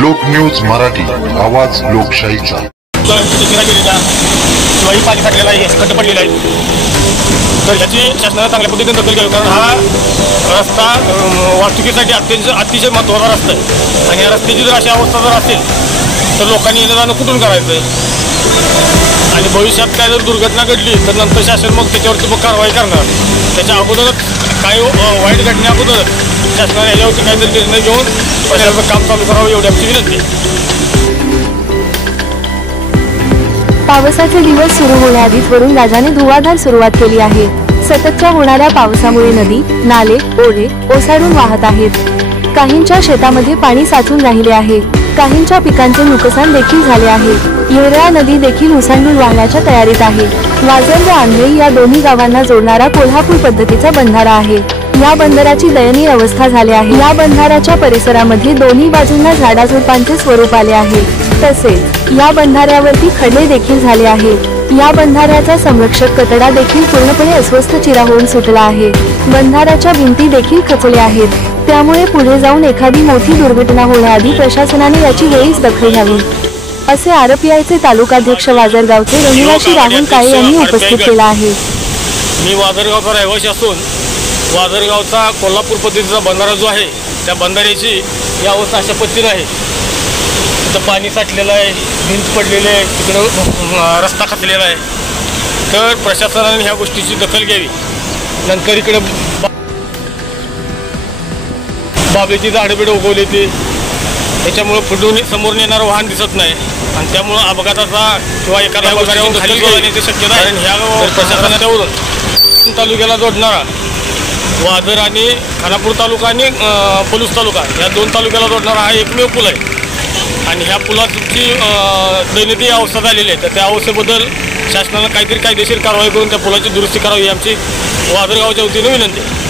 लोकन्यूज मराठी, आवाज लोकशाहीचा. शिवाही पाणी साठलेला आहे, खड्डे पडलेले आहेत. तर ह्याची शासनाने चांगल्या पद्धतीने दखल घ्यावी, कारण हा रस्ता वाहतुकीसाठी अतिशय महत्त्वाचा रस्ता आहे. आणि या रस्त्याची जर अशी अवस्था जर असेल तर लोकांनी येणं जाणं कुठून करायचं आणि भविष्यात काय जर दुर्घटना घडली तर नंतर शासन मग त्याच्यावरती मग कारवाई करणार. त्याच्या अगोदरच काही वाईट घटने अगोदरच शासनाने याच्यावरती काहीतरी निर्णय घेऊन प्रशासनाचं काम चालू करावं एवढी आमची विनंती आहे. पावसाचे दिवस सुरू होण्याआधीच वरून राजाने धुवाधार सुरुवात केली आहे. सततच्या होणाऱ्या पावसामुळे नदी, नाले, ओढे ओसाडून वाहत आहेत. काहींच्या शेतामध्ये पाणी साचून राहिले आहे. काहींच्या पिकांचे नुकसान देखील झाले आहे. येरळा नदी देखील ओसंडून वाहण्याच्या तयारीत आहे. वाजर व आंधळी या दोन्ही गावांना जोडणारा कोल्हापूर पद्धतीचा बंधारा आहे. या बंदराची दयनीय अवस्था झाली आहे. या बंधाराच्या परिसरामध्ये दोन्ही बाजूंना झाडाझुडपांचे स्वरूप आले आहे. तसेच या बंधाऱ्यावरती खड्डे देखील झाले आहेत. या बंधाऱ्याचा संरक्षक कटडा देखील पूर्णपणे अस्वस्थ चिरा होऊन सुटला आहे. बंधाराच्या भिंती देखील खचल्या आहेत. त्यामुळे पुढे जाऊन एखादी मोठी दुर्घटना होण्याआधी प्रशासनाने याची वेळीच दखल घ्यावी, असे आरपीआयचे तालुकाध्यक्ष वाजरगावचे रहिवासी राहुल काळे यांनी उपस्थित केला आहे. मी वाजरगावचा रहिवासी असून वाजरगावचा कोल्हापूर पद्धतीचा बंधारा जो आहे त्या बंधाऱ्याची ही अवस्था अशा पद्धतीने आहे. तिथं पाणी साठलेलं आहे, भिंत पडलेली आहे, तिकडं रस्ता खचलेला आहे. तर प्रशासनाने ह्या गोष्टीची दखल घ्यावी. नंतर इकडे बाबेची झाडं बिडं उगवली ती, त्याच्यामुळं फुटून समोरून येणारं वाहन दिसत नाही आणि त्यामुळं अपघाताचा किंवा एखाद्या गोष्टीची खाली जाण्याची शक्यता आहे. कारण ह्या प्रशासनाच्यावरून तालुक्याला जोडणारा वाजर आणि खानापूर तालुका आणि पलूस तालुका या दोन तालुक्याला जोडणारा हा एकमेव पूल आहे. आणि ह्या पुलाची दैनंदिन अवस्था झालेली आहे. तर त्या अवस्थेबद्दल शासनानं काहीतरी कायदेशीर कारवाई करून त्या पुलाची दुरुस्ती करावी ही आमची वाजरगावच्या वतीने विनंती आहे.